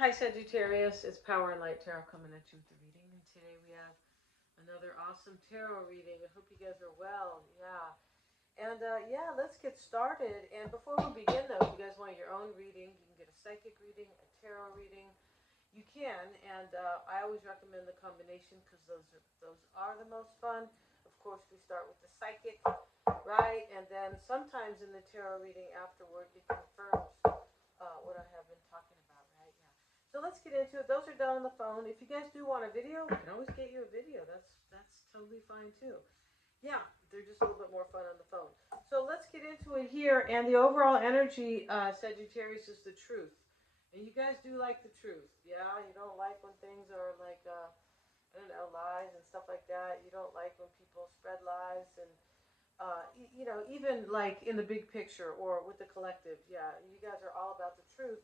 Hi Sagittarius, it's Power and Light Tarot coming at you with the reading, and today we have another awesome tarot reading. I hope you guys are well. Yeah, let's get started. And before we begin though, if you guys want your own reading, you can get a psychic reading, a tarot reading. You can, and I always recommend the combination because those are the most fun. Of course, we start with the psychic, right? And then sometimes in the tarot reading afterward, it confirms what I have been talking about, right? Yeah. So let's get into it. Those are done on the phone. If you guys do want a video, we can always get you a video. That's totally fine too. Yeah, they're just a little bit more fun on the phone. So let's get into it here. And the overall energy, Sagittarius, is the truth. And you guys do like the truth. Yeah, you don't like when things are like, I don't know, lies and stuff like that. You don't like when people spread lies and you know, even like in the big picture or with the collective, yeah, you guys are all about the truth.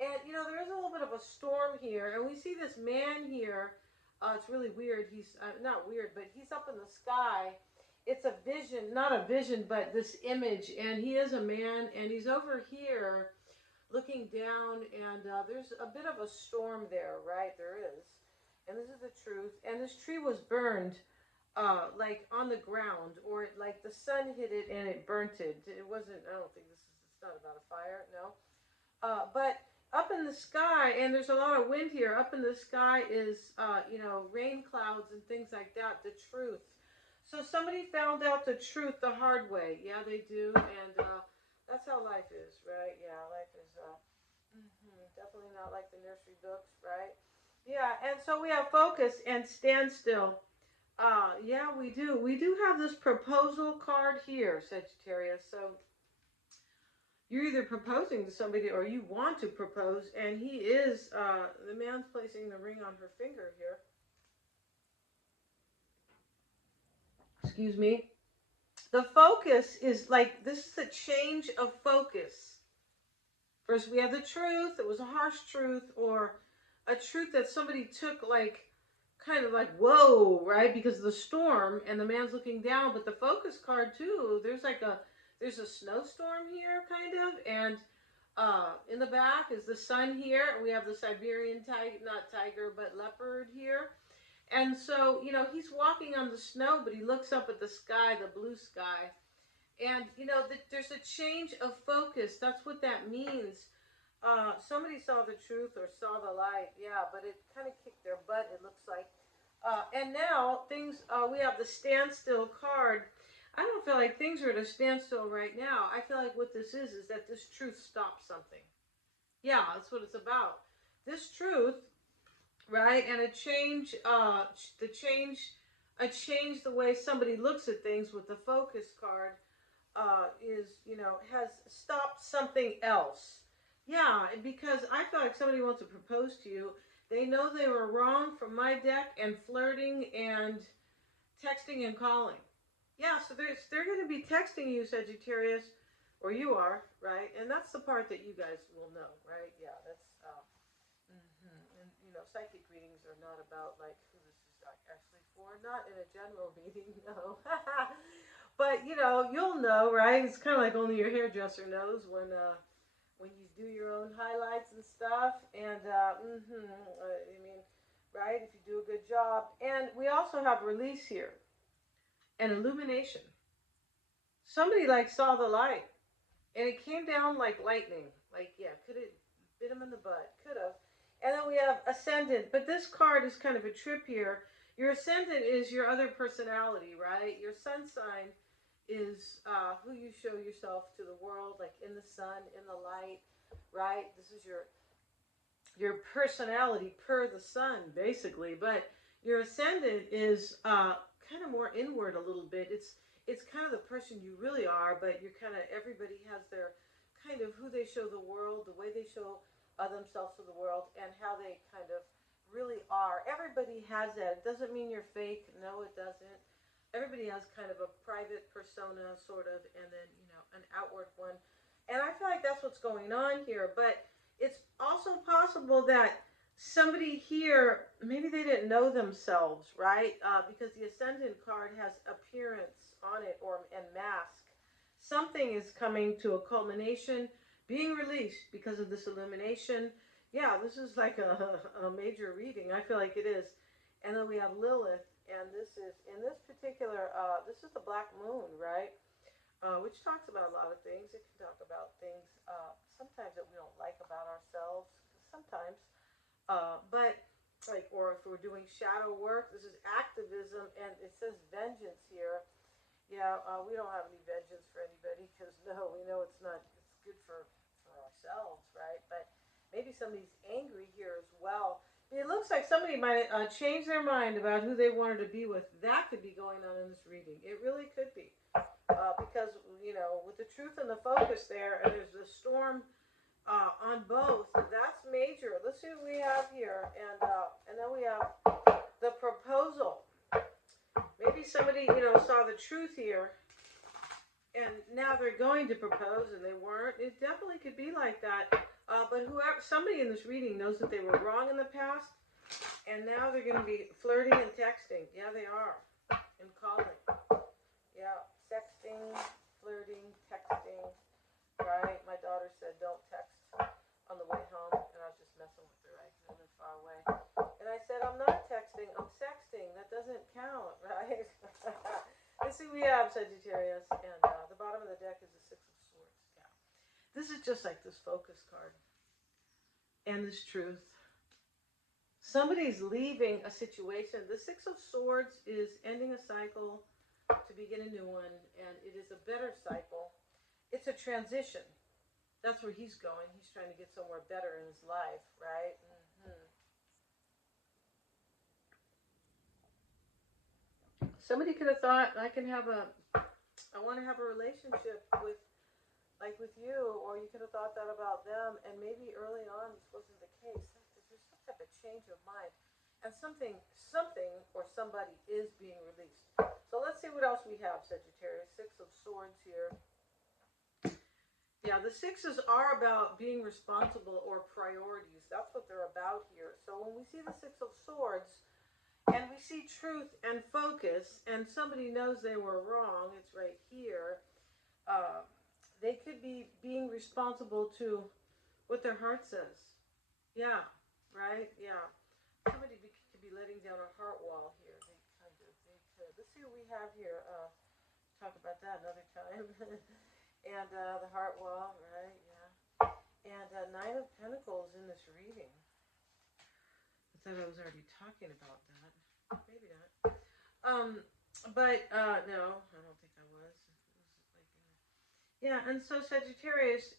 And, you know, there is a little bit of a storm here, and we see this man here. It's really weird. He's not weird, but he's up in the sky. It's a vision, not a vision, but this image, and he is a man, and he's over here looking down, and there's a bit of a storm there, right? There is. And this is the truth. And this tree was burned like on the ground, or like the sun hit it and it burnt it. It wasn't, I don't think it's not about a fire, no. But up in the sky, and there's a lot of wind here, up in the sky is, you know, rain clouds and things like that, the truth. So somebody found out the truth the hard way. Yeah, they do. And that's how life is, right? Yeah, life is definitely not like the nursery books, right? Yeah, and so we have focus and standstill. Yeah, we do. We do have this proposal card here, Sagittarius. So you're either proposing to somebody or you want to propose, and he is, the man's placing the ring on her finger here. Excuse me. The focus is like, this is a change of focus. First, we have the truth. It was a harsh truth, or a truth that somebody took like, kind of like, whoa, right? Because of the storm, and the man's looking down. But the focus card too, there's a snowstorm here, kind of, and in the back is the sun here. We have the Siberian tiger, not tiger, but leopard here. And so, you know, he's walking on the snow, but he looks up at the sky, the blue sky. And, you know, there's a change of focus. That's what that means. Somebody saw the truth or saw the light, yeah, but it kind of kicked their butt, it looks like. And now things, we have the standstill card. I don't feel like things are at a standstill right now. I feel like what this is that this truth stops something. Yeah, that's what it's about. This truth, right, and a change, a change the way somebody looks at things with the focus card is, you know, has stopped something else. Yeah, because I feel like somebody wants to propose to you. They know they were wrong from my deck, and flirting and texting and calling. Yeah, so they're going to be texting you, Sagittarius, or you are, right? And that's the part that you guys will know, right? Yeah, that's, and, you know, psychic readings are not about, like, who this is actually for. Not in a general reading, no. But, you know, you'll know, right? It's kind of like only your hairdresser knows when you do your own highlights and stuff. And, I mean, right, if you do a good job. And we also have release here and illumination. Somebody, like, saw the light, and it came down like lightning. Like, yeah, could have bit him in the butt. Could have. And then we have ascendant. But this card is kind of a trip here. Your ascendant is your other personality, right? Your sun sign is who you show yourself to the world, like in the sun, in the light, right? This is your personality per the sun, basically. But your ascendant is kind of more inward a little bit. It's kind of the person you really are, but you're kind of, everybody has their kind of who they show the world, the way they show themselves to the world, and how they kind of really are. Everybody has that. It doesn't mean you're fake. No, it doesn't. Everybody has kind of a private persona, sort of, and then, you know, an outward one. And I feel like that's what's going on here. But it's also possible that somebody here, maybe they didn't know themselves, right? Because the Ascendant card has appearance on it, and mask. Something is coming to a culmination, being released because of this illumination. Yeah, this is like a major reading. I feel like it is. And then we have Lilith, and this is, in this particular, this is the Black Moon, right? Which talks about a lot of things. It can talk about things sometimes that we don't like about ourselves, sometimes. But, like, or if we're doing shadow work, this is activism, and it says vengeance here. Yeah, we don't have any vengeance for anybody because no, we know it's not. It's good for ourselves, right? But maybe somebody's angry here as well. It looks like somebody might change their mind about who they wanted to be with. That could be going on in this reading. It really could be because with the truth and the focus there, and there's the storm on both. That's major. Let's see what we have here, and then we have the proposal. Maybe somebody, saw the truth here, and now they're going to propose, and they weren't. It definitely could be like that. But somebody in this reading knows that they were wrong in the past, and now they're going to be flirting and texting. Yeah, they are. And calling. Yeah, sexting, flirting, texting. Right? My daughter said, don't text on the way home, and I was just messing with her, right? Because I live far away. And I said, I'm not texting, I'm sexting. That doesn't count, right? Let's see, we have Sagittarius, and the bottom of the deck is the Six of Swords. Yeah. This is just like this focus card. And this truth. Somebody's leaving a situation. The Six of Swords is ending a cycle to begin a new one, and it is a better cycle. It's a transition. That's where he's going. He's trying to get somewhere better in his life, right? Somebody could have thought, I want to have a relationship with you, or you could have thought that about them, and maybe early on this wasn't the case. There's some type of change of mind, and something or somebody is being released. So let's see what else we have, Sagittarius. Six of Swords here. Yeah, the sixes are about being responsible or priorities. That's what they're about here. So when we see the Six of Swords, and we see truth and focus, and somebody knows they were wrong, it's right here. They could be being responsible to what their heart says. Yeah, right? Yeah. Somebody could be letting down a heart wall here. They could. Let's see what we have here. Talk about that another time. And the heart wall, right? Yeah. And Nine of Pentacles in this reading. I thought I was already talking about that. Maybe not. But no, I don't think I was. Yeah, and so Sagittarius,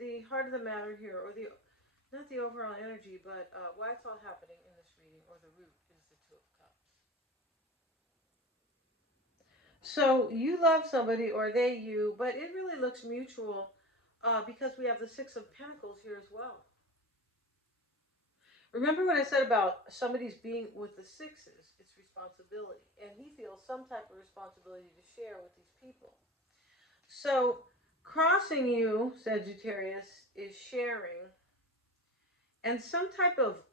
the heart of the matter here, or not the overall energy, but why it's all happening in this reading, or the root, is the Two of Cups. So you love somebody, or they you, but it really looks mutual because we have the Six of Pentacles here as well. Remember what I said about somebody's being with the sixes? It's responsibility. And he feels some type of responsibility to share with these people. So crossing you, Sagittarius, is sharing and some type of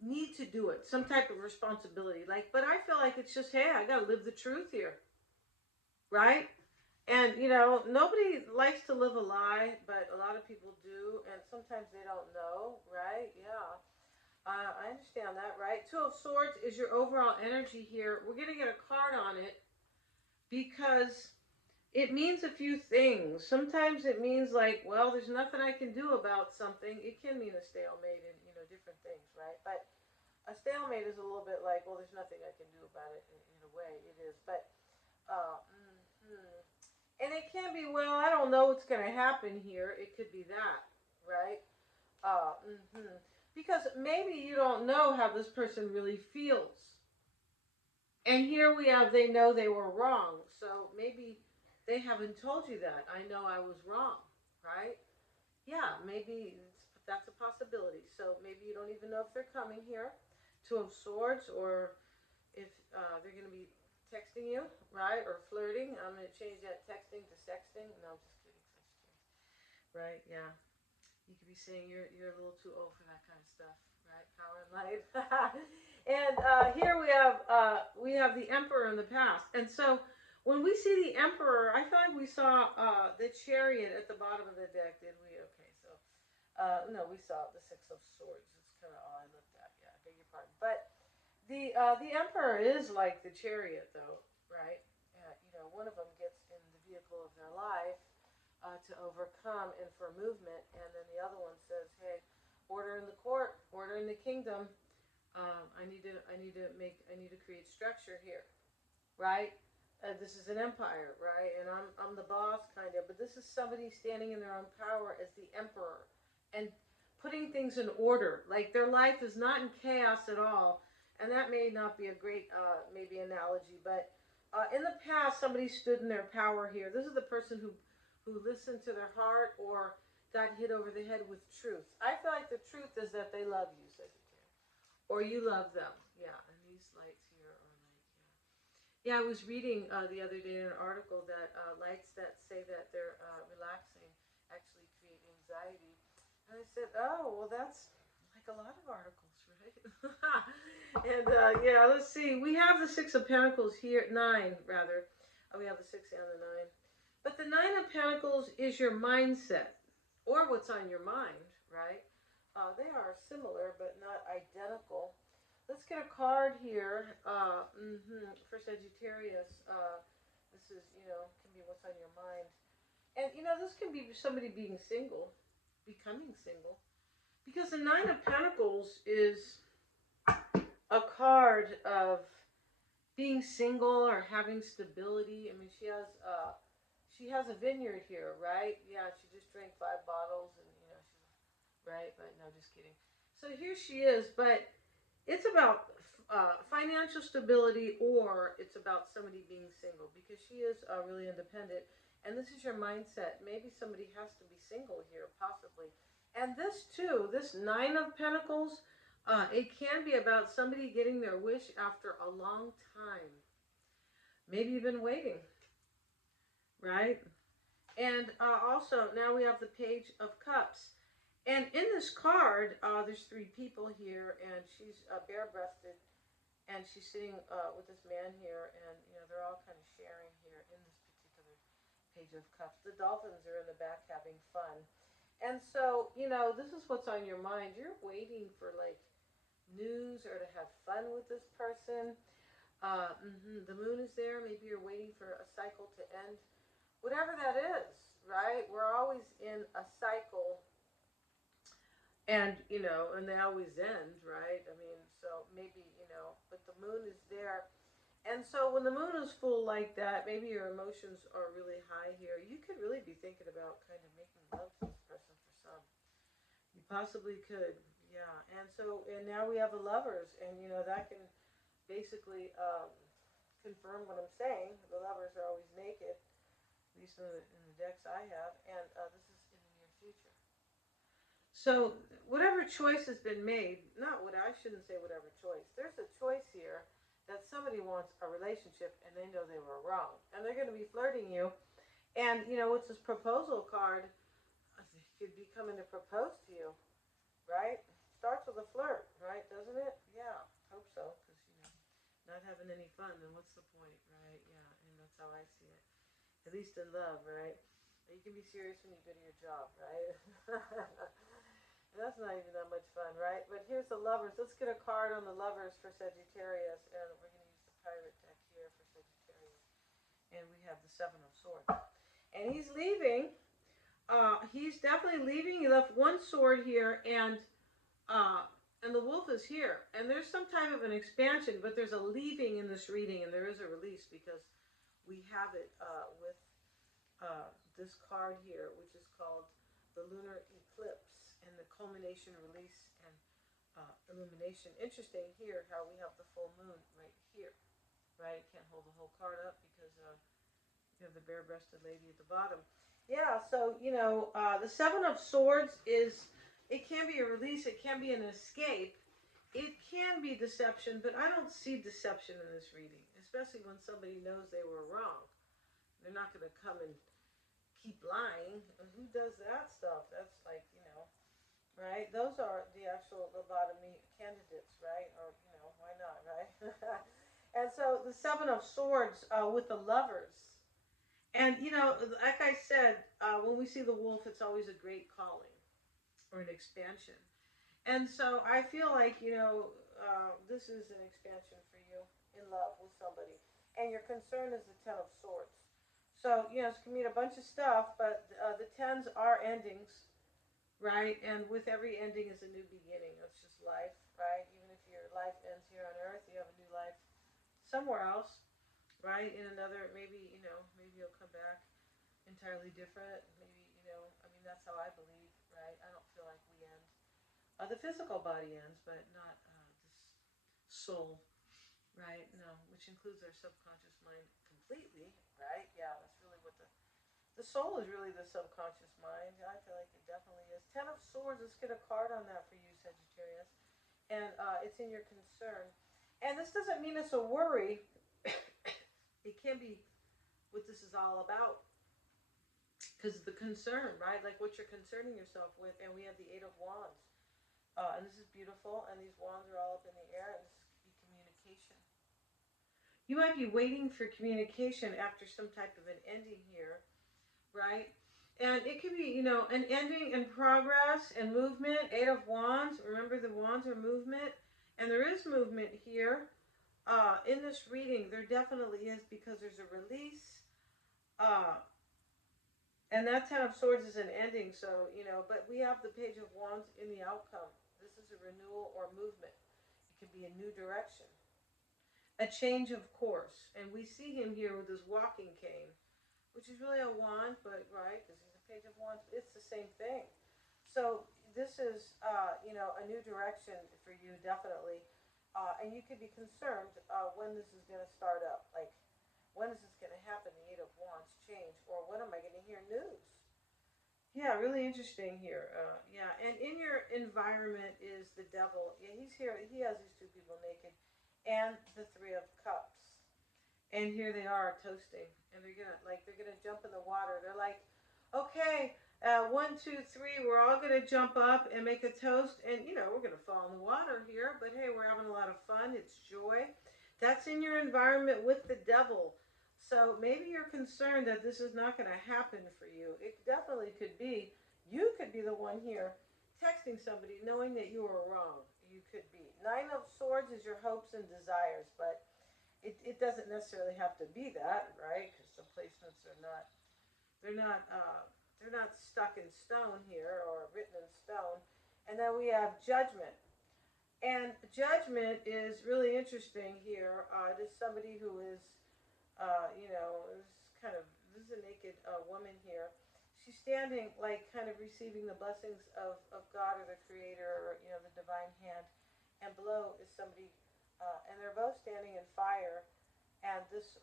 need to do it, some type of responsibility. But I feel like it's just, hey, I got to live the truth here. Right? And, nobody likes to live a lie, but a lot of people do. And sometimes they don't know, right? Yeah. I understand that, right? Two of Swords is your overall energy here. We're going to get a card on it because it means a few things. Sometimes it means well, there's nothing I can do about something. It can mean a stalemate and, different things, right? But a stalemate is a little bit like, well, there's nothing I can do about it in a way. It is. But, and it can be, well, I don't know what's going to happen here. It could be that, right? Because maybe you don't know how this person really feels. And here we have, they know they were wrong. So maybe they haven't told you that. I know I was wrong, right? Yeah, maybe that's a possibility. So maybe you don't even know if they're coming here. Two of Swords, or if they're going to be texting you, right? Or flirting. I'm going to change that texting to sexting. No, I'm just kidding. Right, yeah. You could be saying you're a little too old for that kind of stuff, right? Power and light. And here we have the Emperor in the past. And so when we see the Emperor, I feel like we saw the Chariot at the bottom of the deck, did we? Okay, so No, we saw the Six of Swords. It's kind of all I looked at. Yeah, I beg your pardon. But the Emperor is like the Chariot, though, right? One of them gets in the vehicle of their life to overcome and for movement, and then the other one says, "Hey, order in the court, order in the kingdom. I need to create structure here, right? This is an empire, right? And I'm the boss, kind of. But this is somebody standing in their own power as the emperor and putting things in order. Like their life is not in chaos at all. And that may not be a great maybe analogy, but in the past, somebody stood in their power here. This is the person who listened to their heart or got hit over the head with truth. I feel like the truth is that they love you, Sagittarius, or you love them. Yeah, and these lights here are like, yeah, I was reading the other day in an article that lights that say that they're relaxing actually create anxiety. And I said, oh, well, that's like a lot of articles, right? And yeah, let's see. We have the Six of Pentacles here, nine, rather. We have the six and the nine. But the Nine of Pentacles is your mindset, or what's on your mind, right? They are similar, but not identical. Let's get a card here for Sagittarius. This is, can be what's on your mind. And, this can be somebody being single, becoming single. Because the Nine of Pentacles is a card of being single or having stability. I mean, she has a vineyard here, right? Yeah, she just drank 5 bottles and, she's, right? But no, just kidding. So here she is, but it's about financial stability, or it's about somebody being single, because she is really independent. And this is your mindset. Maybe somebody has to be single here, possibly. And this too, this Nine of Pentacles, it can be about somebody getting their wish after a long time. Maybe you've been waiting, right? And also, now we have the Page of Cups. And in this card, there's 3 people here, and she's bare-breasted, and she's sitting with this man here, and, they're all kind of sharing here in this particular Page of Cups. The dolphins are in the back having fun. And so, this is what's on your mind. You're waiting for, like, news or to have fun with this person. The moon is there. Maybe you're waiting for a cycle to end. Whatever that is, right? We're always in a cycle. And, and they always end, right? I mean, so maybe, but the moon is there. And so when the moon is full like that, maybe your emotions are really high here. You could really be thinking about kind of making love to this person for some. You possibly could, yeah. And now we have the Lovers, and, that can basically confirm what I'm saying. The Lovers are always naked, at least in the decks I have, and this is in the near future. So whatever choice has been made, I shouldn't say whatever choice. There's a choice here that somebody wants a relationship and they know they were wrong. And they're going to be flirting you. And, what's this proposal card? They could be coming to propose to you, right? Starts with a flirt, right? Doesn't it? Yeah, hope so. Because, not having any fun, then what's the point, right? Yeah, and that's how I see it. At least in love, right? You can be serious when you go to your job, right? That's not even that much fun, right? But here's the Lovers. Let's get a card on the Lovers for Sagittarius. And we're going to use the Pirate deck here for Sagittarius. And we have the Seven of Swords. And he's leaving. He's definitely leaving. He left 1 sword here, and the wolf is here. And there's some type of an expansion, but there's a leaving in this reading, and there is a release, because we have it with this card here, which is called the Lunar Eclipse, and the culmination, release, and illumination. Interesting here how we have the full moon right here, right? Can't hold the whole card up because you have the bare-breasted lady at the bottom. Yeah, so, the Seven of Swords it can be a release, it can be an escape, it can be deception, but I don't see deception in this reading, especially when somebody knows they were wrong. They're not going to come and keep lying. Who does that stuff? That's like, right? Those are the actual lobotomy candidates, right? Or, why not, right? And so the Seven of Swords with the Lovers. And, like I said, when we see the wolf, it's always a great calling, or an expansion. And so I feel like, this is an expansion for you in love with somebody. And your concern is the Ten of Swords. So, it can mean a bunch of stuff, but the tens are endings, right? And with every ending is a new beginning. It's just life, right? Even if your life ends here on earth, you have a new life somewhere else, right? In another, maybe you'll come back entirely different. Maybe, I mean, that's how I believe, right? I don't feel like we end. The physical body ends, but not this soul, right? No, which includes our subconscious mind completely, right? Yeah, that's really what the soul is really the subconscious mind. I feel like it definitely is. Ten of Swords, let's get a card on that for you, Sagittarius. And it's in your concern. And this doesn't mean it's a worry. It can be what this is all about. Because the concern, right? Like what you're concerning yourself with. And we have the Eight of Wands. And this is beautiful. And these wands are all up in the air. And this could be communication. You might be waiting for communication after some type of an ending here, right? And it could be, an ending in progress and movement. Eight of Wands. Remember, the wands are movement. And there is movement here. In this reading, there definitely is, because there's a release. And that Ten of Swords is an ending. So, but we have the Page of Wands in the outcome. This is a renewal or movement. It could be a new direction. A change of course. And we see him here with his walking cane, which is really a wand, but right, because he's a Page of Wands, it's the same thing. So this is, a new direction for you, definitely. And you could be concerned when this is going to start up. Like, when is this going to happen, the Eight of Wands change? Or when am I going to hear news? Yeah, really interesting here. Yeah, and in your environment is the devil. Yeah, he's here. He has these two people naked. And the Three of Cups. And here they are toasting, and they're gonna jump in the water. They're like, okay, 1, 2, 3, we're all gonna jump up and make a toast, and we're gonna fall in the water here. But hey, we're having a lot of fun. It's joy. That's in your environment with the devil. So maybe you're concerned that this is not gonna happen for you. It definitely could be. You could be the one here texting somebody knowing that you were wrong. You could be. Nine of Swords is your hopes and desires, but it doesn't necessarily have to be that, right? Because some placements are not, they're not stuck in stone here or written in stone. And then we have Judgment. And Judgment is really interesting here. It is somebody who is, this is a naked woman here. She's standing, like, kind of receiving the blessings of God or the Creator, or, the divine hand. And below is somebody, and they're both standing in fire. And this,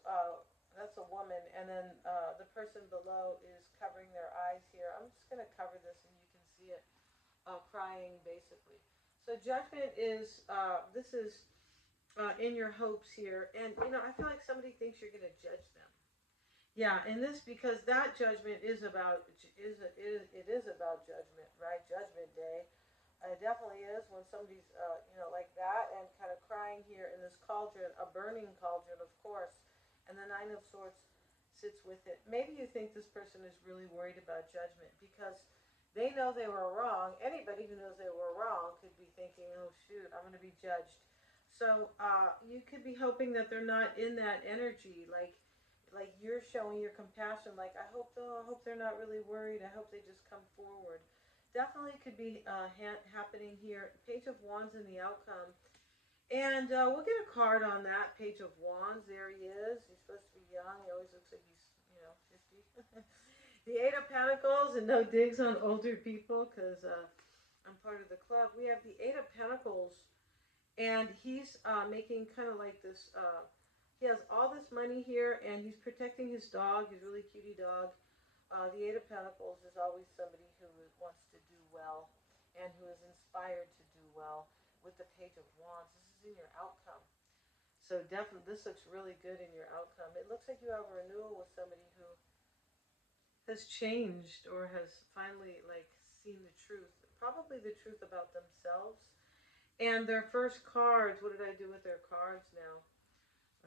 that's a woman. And then the person below is covering their eyes here. I'm just going to cover this and you can see it, crying, basically. So Judgment is, this is in your hopes here. And, I feel like somebody thinks you're going to judge them. Yeah, and this, because that judgment is about, it is about judgment, right? Judgment Day. It definitely is when somebody's, like that, and kind of crying here in this cauldron, a burning cauldron, of course. And the Nine of Swords sits with it. Maybe you think this person is really worried about judgment because they know they were wrong. Anybody who knows they were wrong could be thinking, oh, shoot, I'm going to be judged. So you could be hoping that they're not in that energy, like you're showing your compassion, like, I hope they're not really worried. I hope they just come forward. Definitely could be happening here. Page of Wands in the outcome. And we'll get a card on that. Page of Wands. There he is. He's supposed to be young. He always looks like he's, 50. The Eight of Pentacles, and no digs on older people because I'm part of the club. We have the Eight of Pentacles, and he's making kind of like this, he has all this money here, and he's protecting his dog. He's a really cutie dog. The Eight of Pentacles is always somebody who wants to do well and who is inspired to do well. With the Page of Wands, this is in your outcome. So definitely, this looks really good in your outcome. It looks like you have a renewal with somebody who has changed or has finally, like, seen the truth. Probably the truth about themselves. And their first cards, what did I do with their cards now?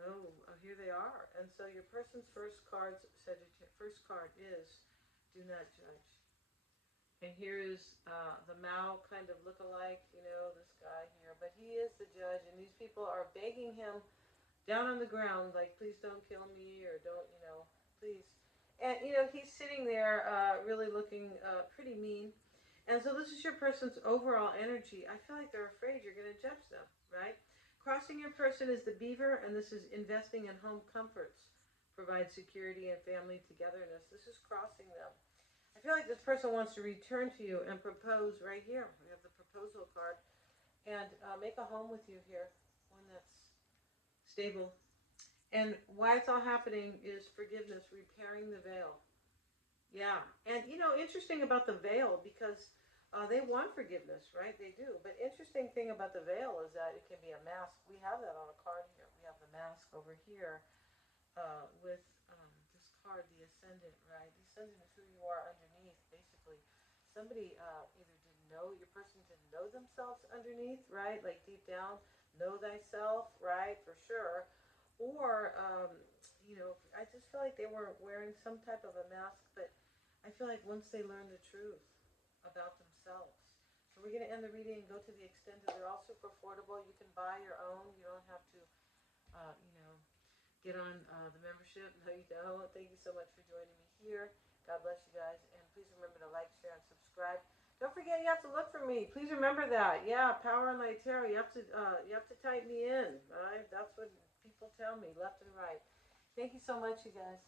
Oh, here they are. And so your person's first card is do not judge. And here is the Mao kind of look-alike, this guy here. But he is the judge, and these people are begging him down on the ground, like, please don't kill me, or don't, please. And, he's sitting there really looking pretty mean. And so this is your person's overall energy. I feel like they're afraid you're going to judge them, right? Crossing your person is the beaver, and this is investing in home comforts. Provide security and family togetherness. This is crossing them. I feel like this person wants to return to you and propose right here. We have the proposal card. And make a home with you here. One that's stable. And why it's all happening is forgiveness, repairing the veil. Yeah. And, interesting about the veil, because they want forgiveness, right? They do. But interesting thing about the veil is that it can be a mask. We have that on a card here. We have the mask over here with this card, the Ascendant, right? The Ascendant is who you are underneath, basically. Somebody either didn't know, your person didn't know themselves underneath, right? Like deep down, know thyself, right? For sure. Or, I just feel like they were wearing some type of a mask, but I feel like once they learn the truth about themselves. So we're going to end the reading and go to the extended. They're all super affordable. You can buy your own. You don't have to, uh, you know, get on the membership. No, you don't. Thank you so much for joining me here. God bless you guys. And please remember to like, share, and subscribe. Don't forget, you have to look for me. Please remember that. Yeah, Power and Light Tarot. You have to type me in. Right? That's what people tell me, left and right. Thank you so much, you guys.